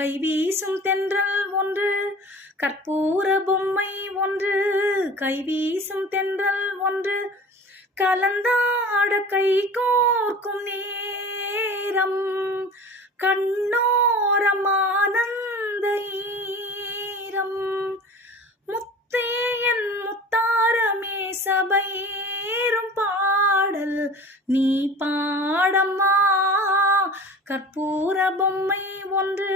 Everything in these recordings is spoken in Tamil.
கைவீசும் தென்றல் ஒன்று கற்பூர பொம்மை ஒன்று கைவீசும் தென்றல் ஒன்று கலந்தாட கை கோர்க்கும் நேரம் கண்ணோரம் ஆனந்த ஈரம் முத்தே என் முத்தாரமே சபையேறும் பாடல் நீ பாடம்மா கற்பூர பொம்மை ஒன்று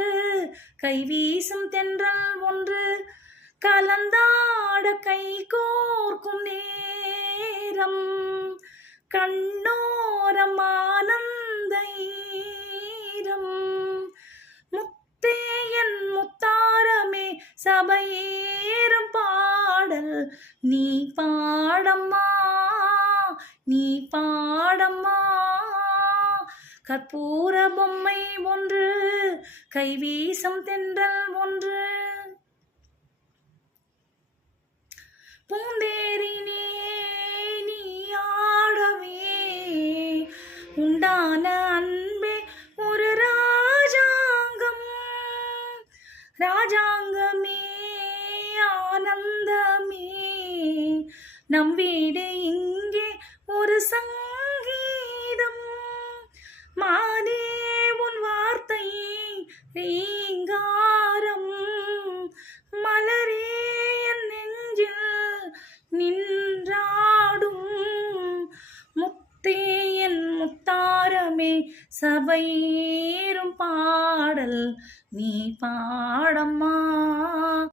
கைவீசும் தென்றல் ஒன்று கலந்தாட கை கோர்க்கும் நேரம் கண்ணோரம் ஆனந்த ஈரம் முத்தே என் முத்தாரமே சபையேறும் பாடல் நீ பாடம்மா நீ பாடம்மா கற்பூர பொம்மை ஒன்று கைவீசும் தென்றல் ஒன்று பூந்தேரினே நீ ஆடவே உண்டான அன்பே ஒரு ராஜாங்கம் ராஜாங்கமே ஆனந்தமே நம் வீடு இங்கே ஒரு சங்கீதம் மானே உன் வார்த்தை ரீங்காரம் மலரே என் நெஞ்சில் நின்றாடும் முத்தே என் முத்தாரமே சபையேறும் பாடல் நீ பாடம்மா